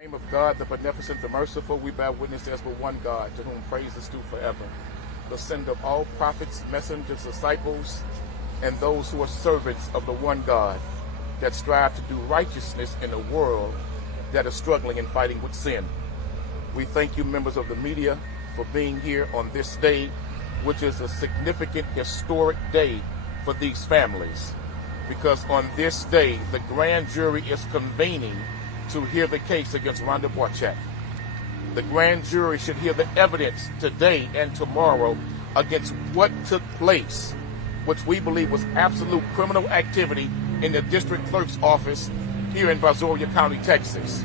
In the name of God, the beneficent, the merciful, we bear witness there's but one God, to whom praise is due forever. The sender of all prophets, messengers, disciples, and those who are servants of the one God that strive to do righteousness in a world that is struggling and fighting with sin. We thank you, members of the media, for being here on this day, which is a significant, historic day for these families. Because on this day, the grand jury is convening to hear the case against Rhonda Barchak. The grand jury should hear the evidence today and tomorrow against what took place, which we believe was absolute criminal activity in the district clerk's office here in Brazoria County, Texas.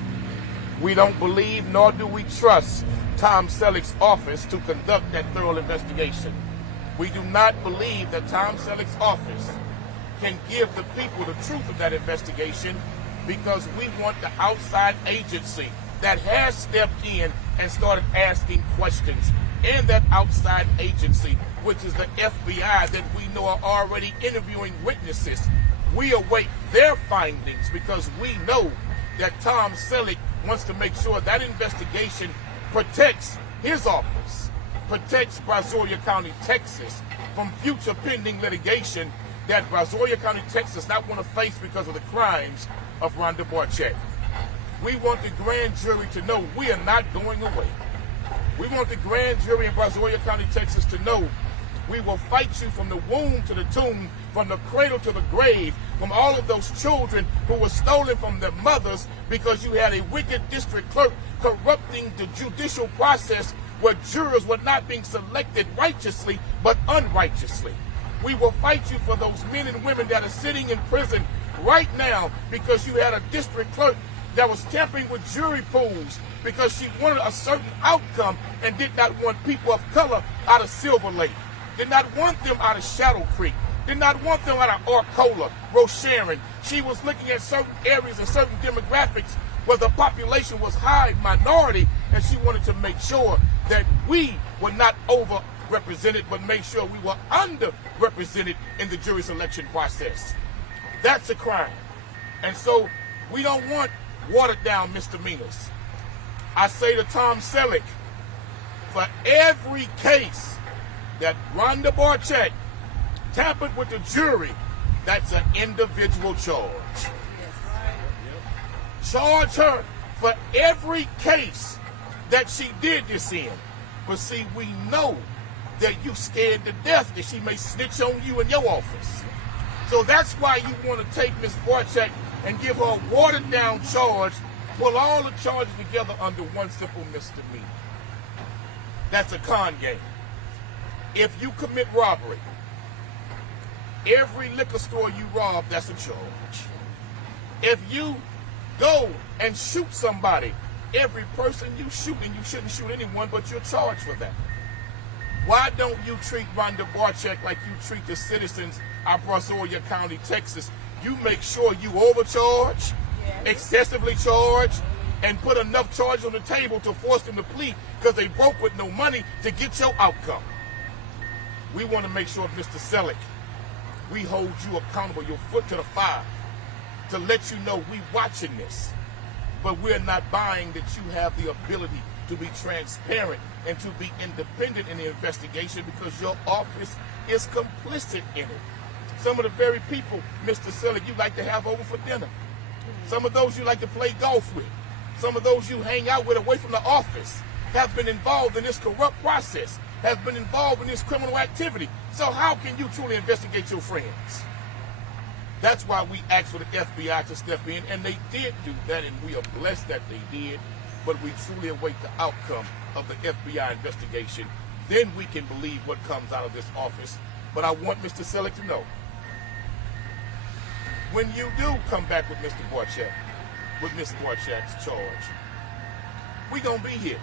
We don't believe nor do we trust Tom Selleck's office to conduct that thorough investigation. We do not believe that Tom Selleck's office can give the people the truth of that investigation, because we want the outside agency that has stepped in and started asking questions, and that outside agency, which is the FBI, that we know are already interviewing witnesses. We await their findings because we know that Tom Selleck wants to make sure that investigation protects his office, protects Brazoria County, Texas, from future pending litigation that Brazoria County, Texas not want to face because of the crimes of Rhonda Barchak. We want the grand jury to know we are not going away. We want the grand jury in Brazoria County, Texas to know we will fight you from the womb to the tomb, from the cradle to the grave, from all of those children who were stolen from their mothers because you had a wicked district clerk corrupting the judicial process where jurors were not being selected righteously but unrighteously. We will fight you for those men and women that are sitting in prison right now because you had a district clerk that was tampering with jury pools because she wanted a certain outcome and did not want people of color out of Silver Lake, did not want them out of Shadow Creek, did not want them out of Arcola, Rosharon. She was looking at certain areas and certain demographics where the population was high minority, and she wanted to make sure that we were not overrepresented, but make sure we were underrepresented in the jury selection process. That's a crime. And so we don't want watered down misdemeanors. I say to Tom Selleck, for every case that Rhonda Barchak tampered with the jury, that's an individual charge. Charge her for every case that she did this in. But see, we know that you scared to death that she may snitch on you in your office. So that's why you want to take Ms. Barchak and give her a watered down charge, pull all the charges together under one simple misdemeanor. That's a con game. If you commit robbery, every liquor store you rob, that's a charge. If you go and shoot somebody, every person you shoot, and you shouldn't shoot anyone, but you're charged for that. Why don't you treat Rhonda Barchak like you treat the citizens of Brazoria County, Texas? You make sure you overcharge, excessively charge, and put enough charge on the table to force them to plead because they broke with no money to get your outcome. We want to make sure, Mr. Selleck, we hold you accountable, your foot to the fire, to let you know we watching this. But we're not buying that you have the ability to be transparent and to be independent in the investigation because your office is complicit in it. Some of the very people, Mr. Selleck, you like to have over for dinner. Some of those you like to play golf with. Some of those you hang out with away from the office have been involved in this corrupt process, have been involved in this criminal activity. So how can you truly investigate your friends? That's why we asked for the FBI to step in, and they did do that, and we are blessed that they did. But we truly await the outcome of the FBI investigation. Then we can believe what comes out of this office. But I want Mr. Selleck to know, when you do come back with Mr. Barchak, with Ms. Barchak's charge, we gonna be here.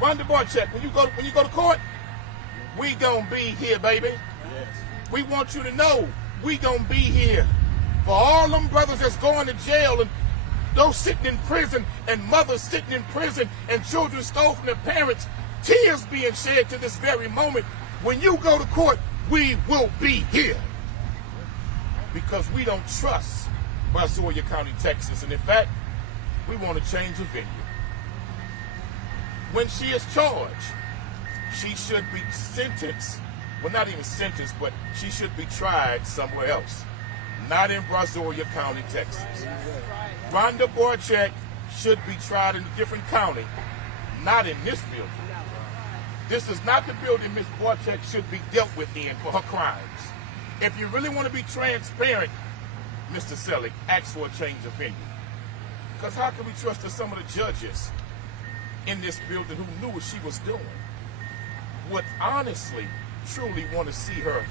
Rhonda Barchak, when you go to court, we gonna be here, baby. Yes. We want you to know we gonna be here for all them brothers that's going to jail, and those sitting in prison, and mothers sitting in prison, and children stole from their parents, tears being shed to this very moment. When you go to court, we will be here. Because we don't trust Brazoria County, Texas. And in fact, we want to change the venue. When she is charged, she should be sentenced, well, not even sentenced, but she should be tried somewhere else, not in Brazoria County, Texas. Rhonda Borchek should be tried in a different county, not in this building. This is not the building Ms. Borchek should be dealt with in for her crimes. If you really want to be transparent, Mr. Selig, ask for a change of venue. Because how can we trust that some of the judges in this building who knew what she was doing would honestly, truly want to see her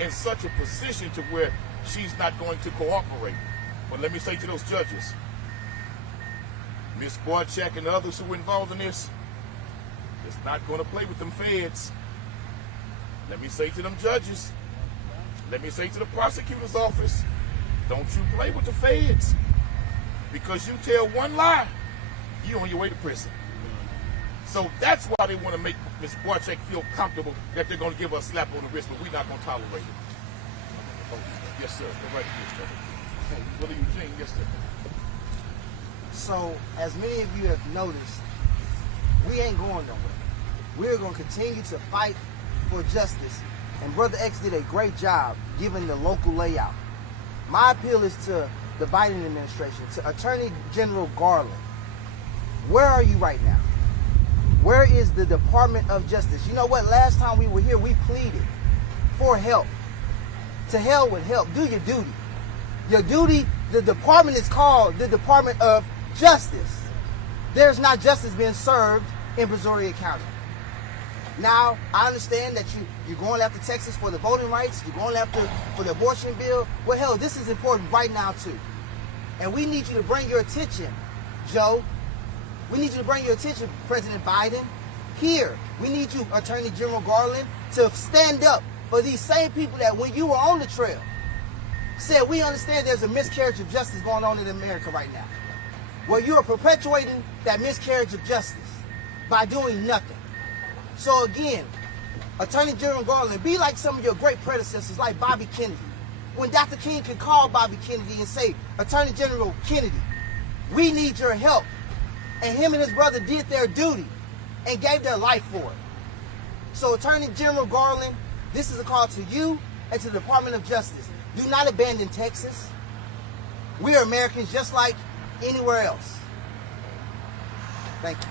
in such a position to where she's not going to cooperate? But let me say to those judges, Ms. Borchek and others who were involved in this is not going to play with them feds. Let me say to them judges, let me say to the prosecutor's office, don't you play with the feds. Because you tell one lie, you're on your way to prison. So that's why they want to make Ms. Borchek feel comfortable that they're going to give her a slap on the wrist, but we're not going to tolerate it. Oh, yes, sir. Go right ahead, sir. Brother Eugene, yes, sir. So, as many of you have noticed, we ain't going nowhere. We're going to continue to fight for justice. And Brother X did a great job giving the local layout. My appeal is to the Biden administration, to Attorney General Garland. Where are you right now? Where is the Department of Justice? You know what? Last time we were here, we pleaded for help. To hell with help. Do your duty. Your duty, the department is called the Department of Justice. There's not justice being served in Brazoria County. Now, I understand that you're going after Texas for the voting rights. You're going after for the abortion bill. Well, hell, this is important right now, too. And we need you to bring your attention, Joe. We need you to bring your attention, President Biden. Here, we need you, Attorney General Garland, to stand up for these same people that when you were on the trail said, we understand there's a miscarriage of justice going on in America right now. Well, you are perpetuating that miscarriage of justice by doing nothing. So again, Attorney General Garland, be like some of your great predecessors like Bobby Kennedy. When Dr. King could call Bobby Kennedy and say, Attorney General Kennedy, we need your help. And him and his brother did their duty and gave their life for it. So Attorney General Garland, this is a call to you and to the Department of Justice. Do not abandon Texas. We are Americans just like anywhere else. Thank you.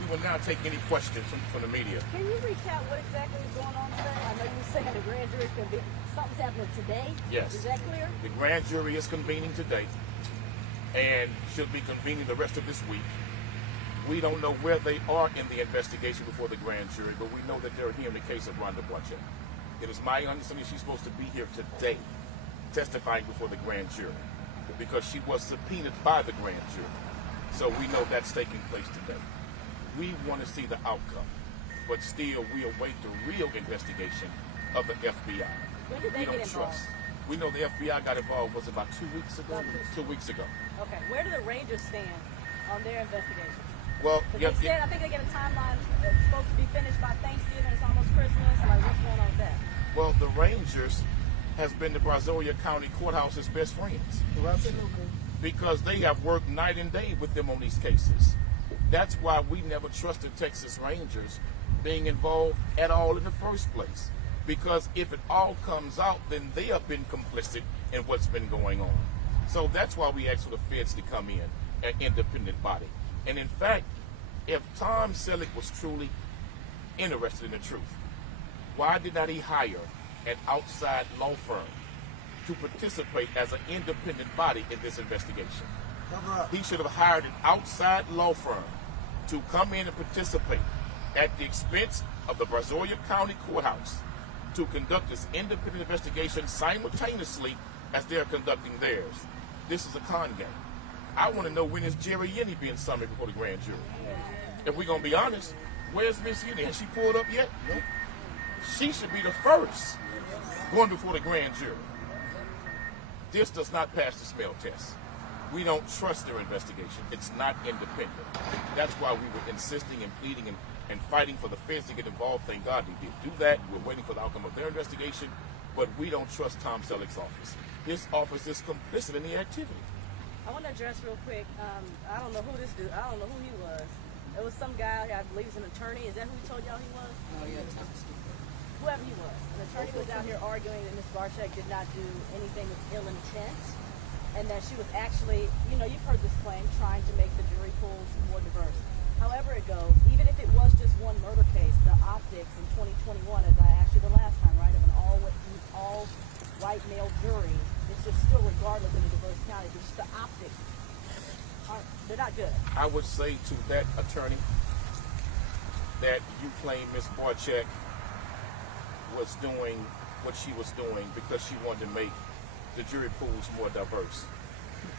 We will now take any questions from the media. Can you recap what exactly is going on today? I know you saying the grand jury is convening. Something's happening today. Yes. Is that clear? The grand jury is convening today and should be convening the rest of this week. We don't know where they are in the investigation before the grand jury, but we know that they're hearing the case of Rhonda Borchek. It is my understanding she's supposed to be here today testifying before the grand jury because she was subpoenaed by the grand jury. So we know that's taking place today. We want to see the outcome, but still we await the real investigation of the FBI. When did they We don't get involved? trust. We know the FBI got involved, was it about 2 weeks ago? 2 weeks ago. Okay. Where do the Rangers stand on their investigation? Well, They said, I think they get a timeline. It's supposed to be finished by Thanksgiving. It's almost Christmas. Like, what's going on with that? well, the Rangers has been the Brazoria County Courthouse's best friends because they have worked night and day with them on these cases. That's why we never trusted Texas Rangers being involved at all in the first place. Because if it all comes out, then they have been complicit in what's been going on. So that's why we asked for the feds to come in, an independent body. And in fact, if Tom Selleck was truly interested in the truth, why did not he hire an outside law firm to participate as an independent body in this investigation? He should have hired an outside law firm to come in and participate at the expense of the Brazoria County Courthouse to conduct this independent investigation simultaneously as they're conducting theirs. This is a con game. I want to know when is Jerry Yenny being summoned before the grand jury. If we're going to be honest, where's Miss Yenny? Has she pulled up yet? Nope. She should be the first going before the grand jury. This does not pass the smell test. We don't trust their investigation. It's not independent. That's why we were insisting and pleading and fighting for the feds to get involved. Thank God they did do that. We're waiting for the outcome of their investigation. but we don't trust Tom Selleck's office. His office is complicit in the activity. I want to address real quick. I don't know who this dude. I don't know who he was. It was some guy. I believe he's an attorney. Is that who he told y'all he was? Oh, yeah, Whoever he was. An attorney was out here arguing that Ms. Barczyk did not do anything with ill intent, and that she was actually, you know, you've heard this claim, trying to make the jury pools more diverse. However it goes, even if it was just one murder case, the optics in 2021, as I asked you the last time, right, of an all white male jury, it's just still regardless in a diverse county, just the optics they're not good. I would say to that attorney that you claim Ms. Barczyk was doing what she was doing because she wanted to make the jury pools more diverse.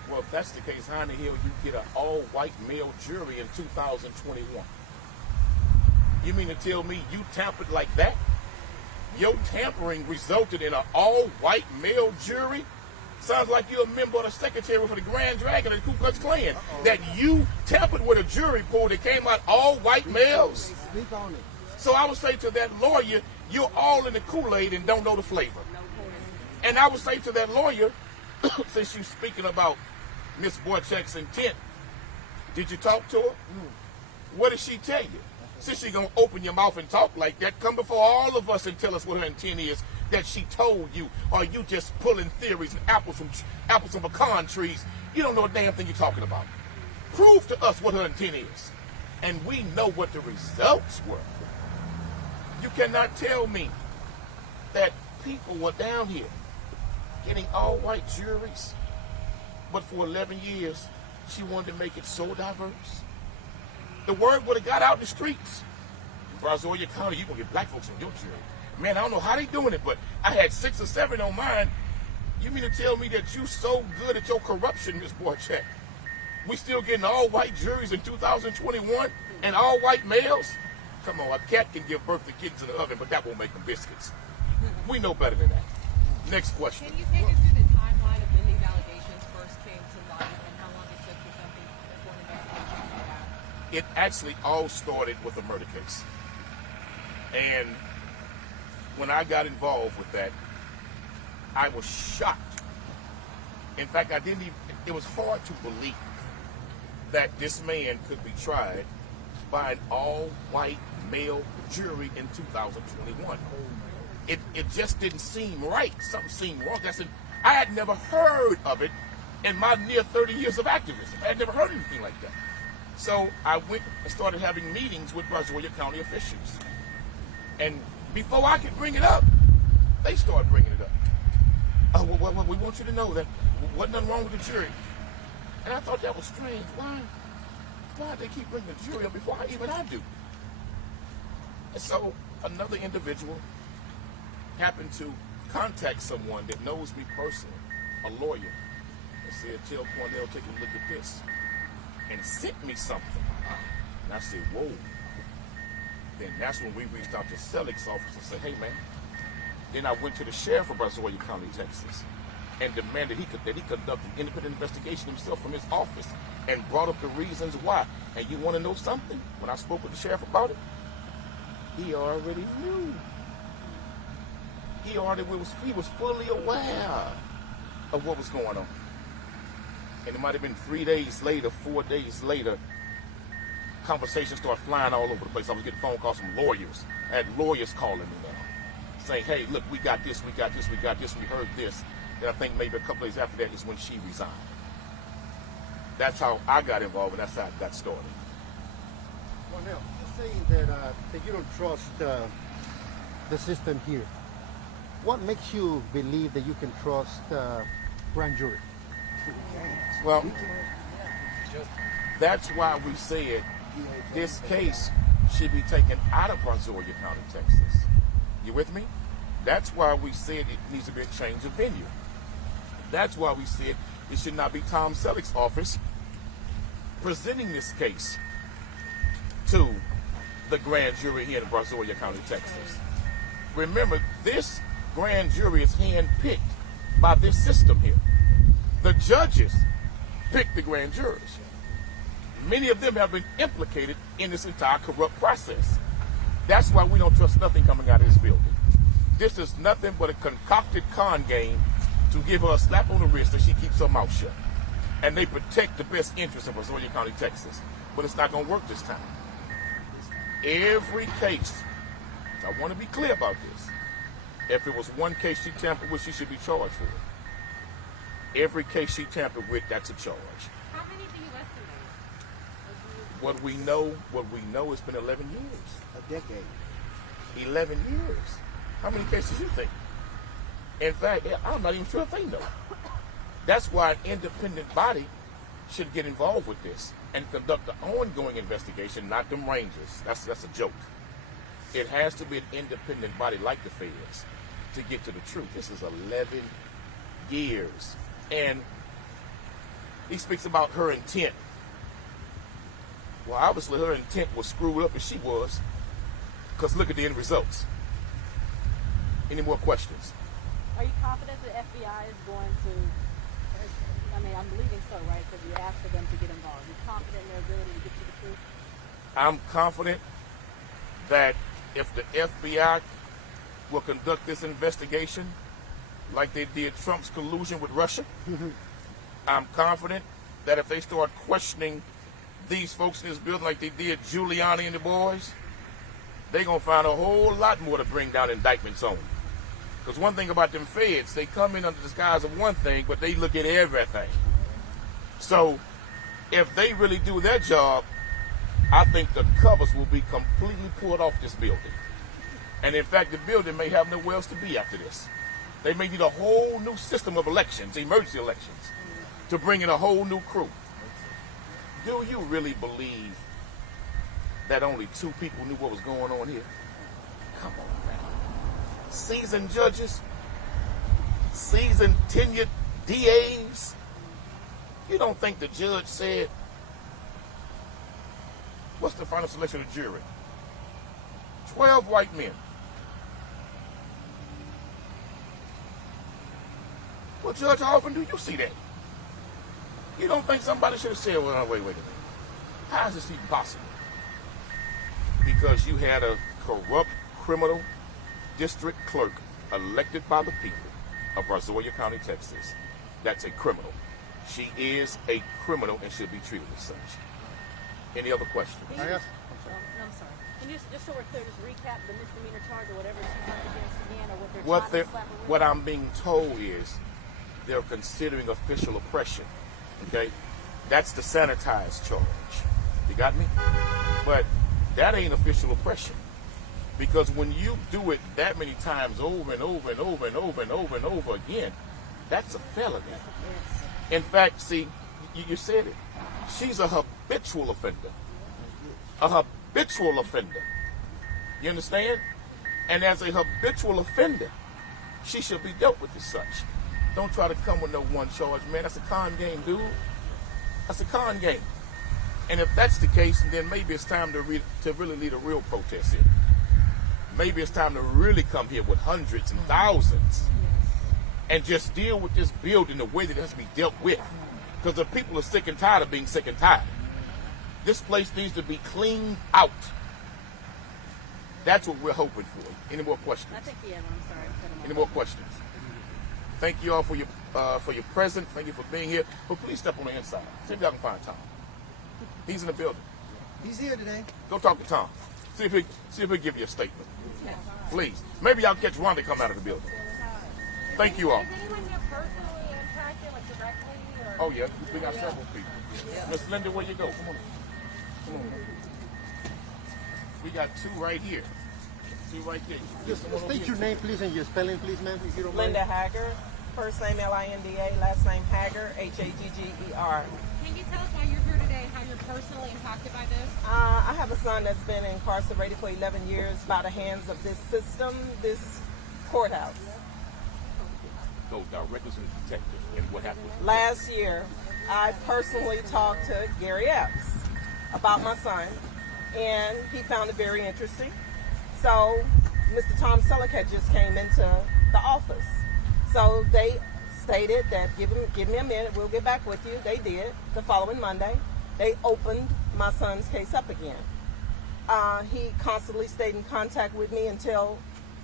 Well, if that's the case, how in the hell you get an all-white male jury in 2021? You mean to tell me you tampered like that? Your tampering resulted in an all-white male jury? Sounds like you're a member of the secretary for the Grand Dragon of the Ku Klux Klan. That you tampered with a jury pool that came out all white males. Speak on it. So I would say to that lawyer, you're all in the Kool-Aid and don't know the flavor. And I would say to that lawyer, since you're speaking about Ms. Barczyk's intent, did you talk to her? What did she tell you? Since you're going to open your mouth and talk like that, come before all of us and tell us what her intent is that she told you, or you just pulling theories and apples from pecan trees. You don't know a damn thing you're talking about. Prove to us what her intent is. And we know what the results were. You cannot tell me that people were down here getting all white juries, but for 11 years, she wanted to make it so diverse. The word would have got out in the streets. In Brazoria County, you're going to get black folks on your jury. Man, I don't know how they doing it, but I had 6 or 7 on mine. You mean to tell me that you so good at your corruption, Ms. Barczyk? We still getting all white juries in 2021 and all white males? Come on, a cat can give birth to kids in the oven, but that won't make them biscuits. We know better than that. Next question. Can you take us through the timeline of when these allegations first came to light and how long it took for something before the investigation came out? It actually all started with a murder case. And when I got involved with that, I was shocked. In fact, it was hard to believe that this man could be tried by an all-white male jury in 2021. It just didn't seem right. Something seemed wrong. I had never heard of it in my near 30 years of activism. I had never heard anything like that. So I went and started having meetings with Brazoria County officials. And before I could bring it up, they started bringing it up. Oh, well, we want you to know that wasn't nothing wrong with the jury. And I thought that was strange. Why did they keep bringing the jury up before I do? And so another individual happened to contact someone that knows me personally, a lawyer, and said, tell Quanell, take a look at this. And sent me something. And I said, whoa. Then that's when we reached out to Selleck's office and said, hey, man. Then I went to the sheriff of Brazoria County, Texas, and demanded that he conduct an independent investigation himself from his office and brought up the reasons why. And you want to know something? When I spoke with the sheriff about it, he already knew. He was fully aware of what was going on. And it might have been 3 days later, 4 days later, conversations started flying all over the place. I was getting phone calls from lawyers. I had lawyers calling me now, saying, hey, look, we got this, we heard this. And I think maybe a couple days after that is when she resigned. That's how I got involved, and that's how it got started. Well, now, you're saying that you don't trust the system here. What makes you believe that you can trust grand jury? Well, that's why we said this case should be taken out of Brazoria County, Texas. You with me? That's why we said it needs to be a change of venue. That's why we said it should not be Tom Selleck's office presenting this case to the grand jury here in Brazoria County, Texas. Remember, this grand jury is handpicked by this system here. The judges pick the grand jurors. Many of them have been implicated in this entire corrupt process. That's why we don't trust nothing coming out of this building. This is nothing but a concocted con game to give her a slap on the wrist that she keeps her mouth shut. And they protect the best interests of Brazoria County, Texas. But it's not going to work this time. Every case, I want to be clear about this. If it was one case she tampered with, she should be charged for it. Every case she tampered with, that's a charge. How many do you estimate? What we know, it's been 11 years. A decade. 11 years. How many cases you think? In fact, I'm not even sure if they know. That's why an independent body should get involved with this and conduct an ongoing investigation, not them rangers. That's a joke. It has to be an independent body like the feds to get to the truth. This is 11 years. And he speaks about her intent. Well, obviously her intent was screwed up as she was, because look at the end results. Any more questions? Are you confident the FBI is going to, I mean, I'm believing so, right? Because you asked for them to get involved. You're confident in their ability to get to the truth? I'm confident that if the FBI will conduct this investigation like they did Trump's collusion with Russia, I'm confident that if they start questioning these folks in this building like they did Giuliani and the boys, they're going to find a whole lot more to bring down indictments on. Because one thing about them feds, they come in under the disguise of one thing, but they look at everything. So if they really do their job, I think the covers will be completely pulled off this building. And in fact, the building may have nowhere else to be after this. They may need a whole new system of elections, emergency elections, to bring in a whole new crew. Do you really believe that only 2 people knew what was going on here? Come on, man. Seasoned judges, seasoned tenured DAs. You don't think the judge said, what's the final selection of the jury? 12 white men. Well, Judge, how often do you see that? You don't think somebody should have said, well, wait a minute. How is this even possible? Because you had a corrupt criminal district clerk elected by the people of Brazoria County, Texas. That's a criminal. She is a criminal and should be treated as such. Any other questions? I'm sorry. Can you just so we're clear, just recap the misdemeanor charge or whatever she's up against again, or what they're trying to slap her with? What I'm being told is they're considering official oppression. Okay? That's the sanitized charge. You got me? But that ain't official oppression. Because when you do it that many times over and over and over and over and over and over again, that's a felony. In fact, see, you said it. She's a habitual offender. A habitual offender. You understand? And as a habitual offender, she should be dealt with as such. Don't try to come with no one charge, man. That's a con game, dude. That's a con game. And if that's the case, then maybe it's time to really lead a real protest here. Maybe it's time to really come here with hundreds and thousands and just deal with this building the way that it has to be dealt with. Because the people are sick and tired of being sick and tired. This place needs to be cleaned out. That's what we're hoping for. Any more questions? I think he had one. I'm sorry. Any more questions? Thank you all for your presence. Thank you for being here. But please step on the inside. See if y'all can find Tom. He's in the building. He's here today. Go talk to Tom. See if he'll give you a statement. Please. Maybe y'all catch Ron to come out of the building. Thank you all. Is anyone here personally impacted, like directly? Or? Oh, yeah. We got several people. Miss Linda, where you go? Come on. Come on. We got 2 right here. 2 right there. Just state your name, please, and your spelling, please, ma'am, if you don't mind. Linda Hager, first name Linda, last name Hager, Hagger. Can you tell us why you're here today, how you're personally impacted by this? I have a son that's been incarcerated for 11 years by the hands of this system, this courthouse. Go directly to the detective and what happened. Last year, I personally talked to Gary X about my son, and he found it very interesting. So Mr. Tom Selleck had just came into the office. So they stated that give me a minute, we'll get back with you. They did. The following Monday, they opened my son's case up again. He constantly stayed in contact with me until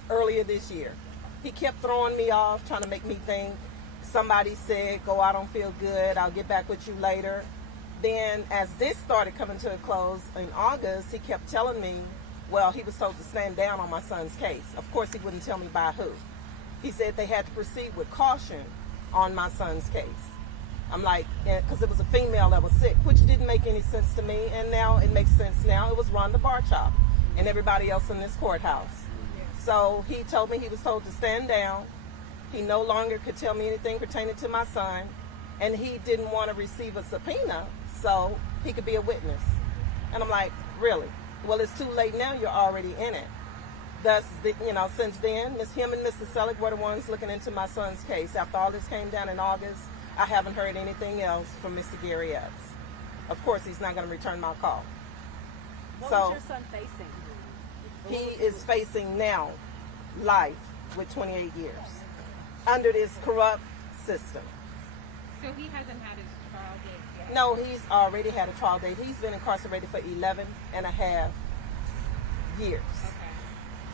earlier this year. He kept throwing me off, trying to make me think somebody said, go, I don't feel good, I'll get back with you later. Then as this started coming to a close in August, he kept telling me, well, he was told to stand down on my son's case. Of course, he wouldn't tell me by who. He said they had to proceed with caution on my son's case. I'm like, because it was a female that was sick, which didn't make any sense to me, and now it makes sense now. It was Rhonda Barchop and everybody else in this courthouse. So he told me he was told to stand down. He no longer could tell me anything pertaining to my son, and he didn't want to receive a subpoena so he could be a witness. And I'm like, really? Well, it's too late now. You're already in it. Thus, since then, him and Mr. Selig were the ones looking into my son's case. After all this came down in August, I haven't heard anything else from Mr. Gary X. Of course, he's not going to return my call. What So was your son facing? he is facing now life with 28 years under this corrupt system. So he hasn't had his trial date yet? No, he's already had a trial date. He's been incarcerated for 11 and a half years. Okay.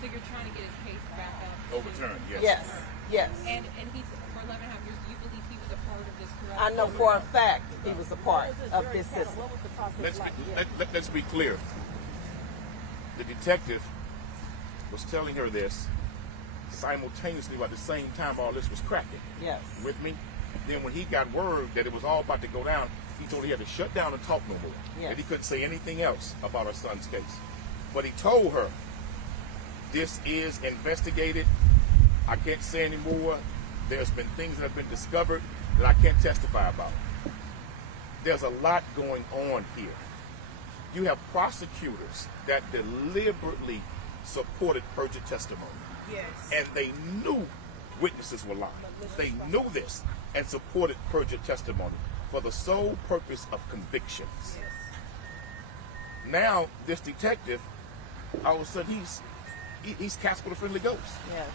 So you're trying to get his case back up? Overturned, yes. Yes, yes. And he's, for 11 and a half years, do you believe he was a part of this corrupt? I know for a fact he was a part What was his of jury this panel? system. What was the process like? Let's be clear. The detective was telling her this simultaneously, but at the same time all this was cracking. Yes. With me? Then when he got word that it was all about to go down, he told her he had to shut down and talk no more. Yes. That he couldn't say anything else about her son's case. But he told her, this is investigated. I can't say anymore. There's been things that have been discovered that I can't testify about. There's a lot going on here. You have prosecutors that deliberately supported perjured testimony. Yes. And they knew witnesses were lying. They knew this and supported perjured testimony for the sole purpose of convictions. Now, this detective, all of a sudden, he's Casper the Friendly Ghost. Yes.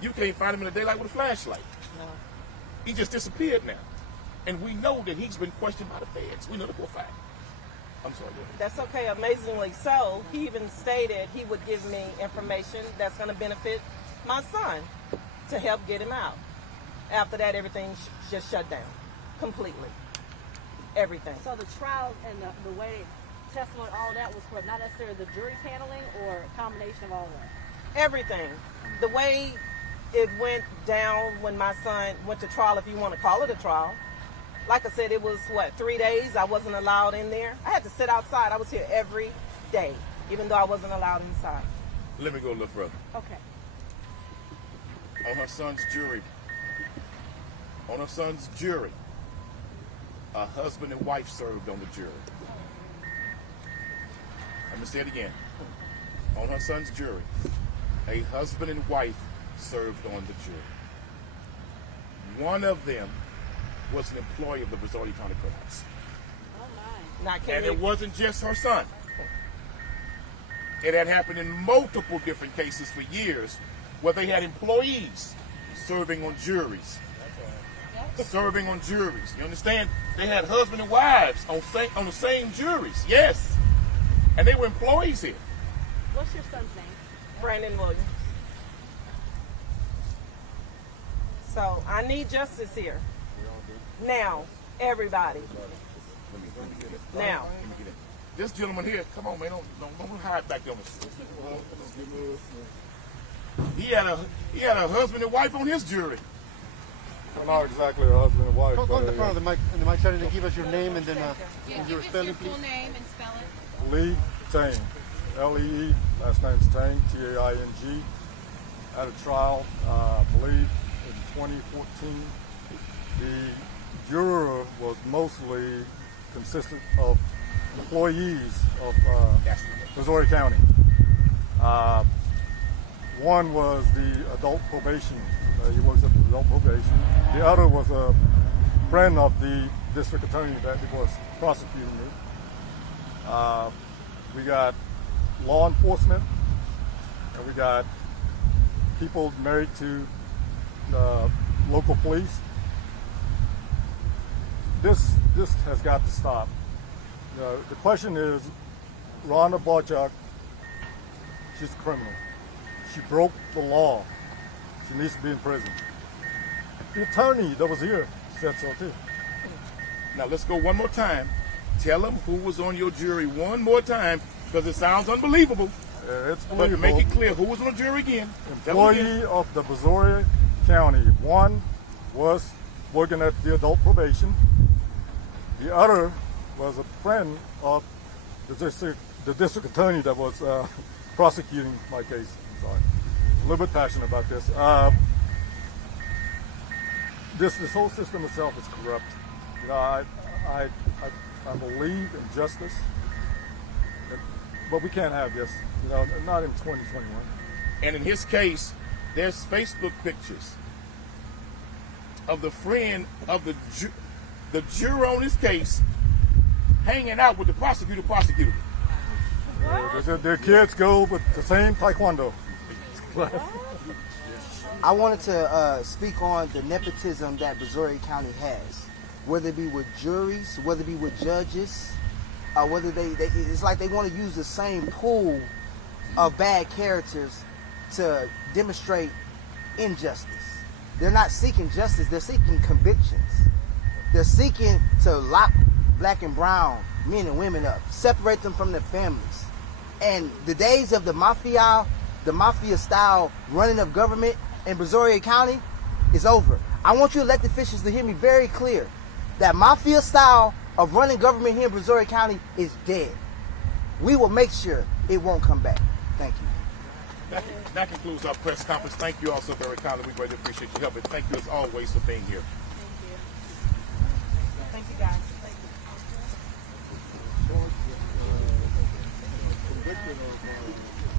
You can't find him in the daylight with a flashlight. No. He just disappeared now. And we know that he's been questioned by the feds. We know that for a fact. I'm sorry, go ahead. That's okay. Amazingly so, he even stated he would give me information that's going to benefit my son to help get him out. After that, everything just shut down completely. Everything. So the trial and the way testimony, all that was for not necessarily the jury paneling or a combination of all that? Everything. The way it went down when my son went to trial, if you want to call it a trial. Like I said, it was, 3 days I wasn't allowed in there. I had to sit outside. I was here every day, even though I wasn't allowed inside. Let me go a little further. Okay. On her son's jury, a husband and wife served on the jury. Let me say it again. On her son's jury, a husband and wife served on the jury. One of them was an employee of the Brazoria County Courthouse. Oh my. Now, And it wasn't just her son. It had happened in multiple different cases for years where they had employees serving on juries. Serving on juries. You understand? They had husband and wives on the same juries. Yes. And they were employees here. What's your son's name? Brandon Williams. So I need justice here. Now, everybody. Let me get it. Now. Let me get it. This gentleman here, come on, man, don't hide back there. He had a husband and wife on his jury. Well, not exactly a husband and wife. Go in the but, front of the mic, and the mic starting to give us your name and then Yeah, your give us spelling, your please. full name and spell it. Lee Tang, L-E-E, last name's Tang, T-A-I-N-G. Had a trial, I believe, in 2014. The juror was mostly consistent of employees of Brazoria County. One was the adult probation. He works at the adult probation. The other was a friend of the district attorney that was prosecuting me. We got law enforcement, and we got people married to local police. This has got to stop. The question is, Rhonda Barchuk, she's a criminal. She broke the law. She needs to be in prison. The attorney that was here said so too. Now let's go one more time. Tell them who was on your jury one more time, because it sounds unbelievable. It's But believable. make it clear, who was on the jury again? Tell them again. Employee of the Brazoria County. One was working at the adult probation. The other was a friend of the district attorney that was prosecuting my case. I'm sorry. A little bit passionate about this. This whole system itself is corrupt. You know, I believe in justice, but we can't have this. You know, not in 2021. And in his case, there's Facebook pictures of the friend of the juror on his case hanging out with the prosecutor. Their kids go with the same taekwondo. I wanted to speak on the nepotism that Brazoria County has, whether it be with juries, whether it be with judges, whether it's like they want to use the same pool of bad characters to demonstrate injustice. They're not seeking justice, they're seeking convictions. They're seeking to lock black and brown men and women up, separate them from their families. And the days of the mafia style running of government in Brazoria County is over. I want you elected officials to hear me very clear. That mafia style of running government here in Brazoria County is dead. We will make sure it won't come back. Thank you. That concludes our press conference. Thank you all so very kindly. We greatly appreciate your help. And thank you as always for being here. Thank you, guys. Convicted of